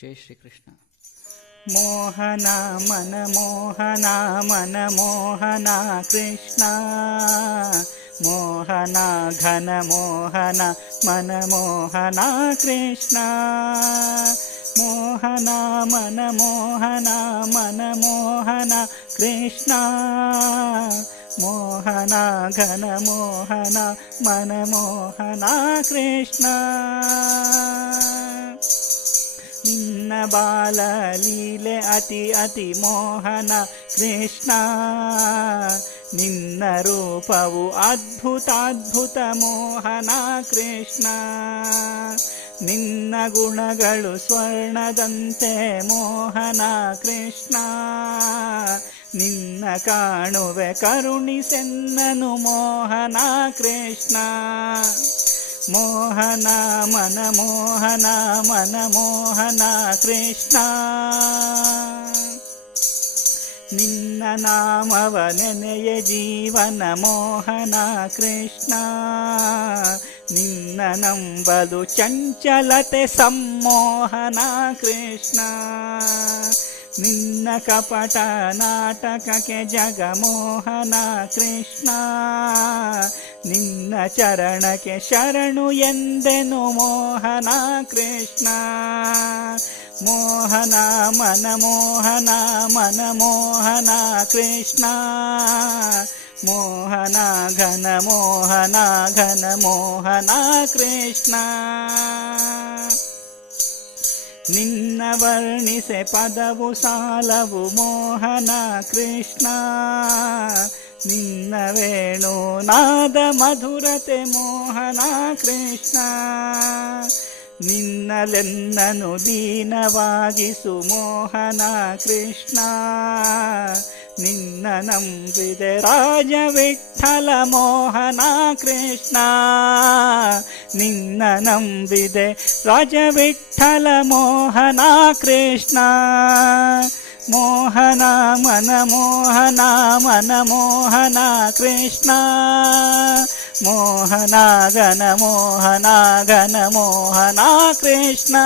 ಜೈ ಶ್ರೀಕೃಷ್ಣ. ಮೋಹನ ಮನಮೋಹನ ಮನಮೋಹನ ಕೃಷ್ಣ, ಮೋಹನ ಘನ ಮೋಹನ ಮನಮೋಹನ ಕೃಷ್ಣ, ಮೋಹನ ಮನಮೋಹನ ಮನಮೋಹನ ಕೃಷ್ಣ, ಮೋಹನ ಘನ ಮೋಹನ ಮನಮೋಹನ ಕೃಷ್ಣ. ನಿನ್ನ ಬಾಲ ಲೀಲೆ ಅತಿ ಅತಿ ಮೋಹನ ಕೃಷ್ಣ, ನಿನ್ನ ರೂಪವು ಅದ್ಭುತ ಅದ್ಭುತ ಮೋಹನ ಕೃಷ್ಣ, ನಿನ್ನ ಗುಣಗಳು ಸ್ವರ್ಣದಂತೆ ಮೋಹನ ಕೃಷ್ಣ, ನಿನ್ನ ಕಾಣುವೆ ಕರುಣಿಸೆನ್ನನು ಮೋಹನ ಕೃಷ್ಣ. ಮೋಹನ ಮನಮೋಹನ ಮನಮೋಹನ ಕೃಷ್ಣ, ನಿನ್ನ ನಾಮವ ನೆನೆಯ ಜೀವನ ಮೋಹನ ಕೃಷ್ಣ, ನಿನ್ನ ನಂಬಲು ಚಂಚಲತೆ ಸಮ್ಮೋಹನ ಕೃಷ್ಣ, ನಿನ್ನ ಕಪಟ ನಾಟಕಕ್ಕೆ ಜಗಮೋಹನ ಕೃಷ್ಣ, ನಿನ್ನ ಚರಣಕ್ಕೆ ಶರಣು ಎಂದೆನು ಮೋಹನ ಕೃಷ್ಣ. ಮೋಹನ ಮನಮೋಹನ ಮನಮೋಹನ ಕೃಷ್ಣ, ಮೋಹನ ಘನ ಮೋಹನ ಘನ ಮೋಹನ ಕೃಷ್ಣ. ನಿನ್ನ ವರ್ಣಿಸೆ ಪದವು ಸಾಲವು ಮೋಹನ ಕೃಷ್ಣ, ನಿನ್ನ ವೇಣು ನಾದ ಮಧುರತೆ ಮೋಹನ ಕೃಷ್ಣ, ನಿನ್ನಲೆನ್ನನು ದೀನವಾಗಿಸು ಮೋಹನ ಕೃಷ್ಣ, ನಿನ್ನ ನಂಬಿದೆ ರಾಜ ವಿಠ್ಠಲ ಮೋಹನ ಕೃಷ್ಣ, ನಿನ್ನ ನಂಬಿದೆ ರಾಜ ವಿಠ್ಠಲ ಮೋಹನ ಕೃಷ್ಣ. ಮೋಹನ ಮನಮೋಹನ ಮನಮೋಹನ ಕೃಷ್ಣ, ಮೋಹನ ಘನ ಮೋಹನ ಘನ ಮೋಹನ ಕೃಷ್ಣ.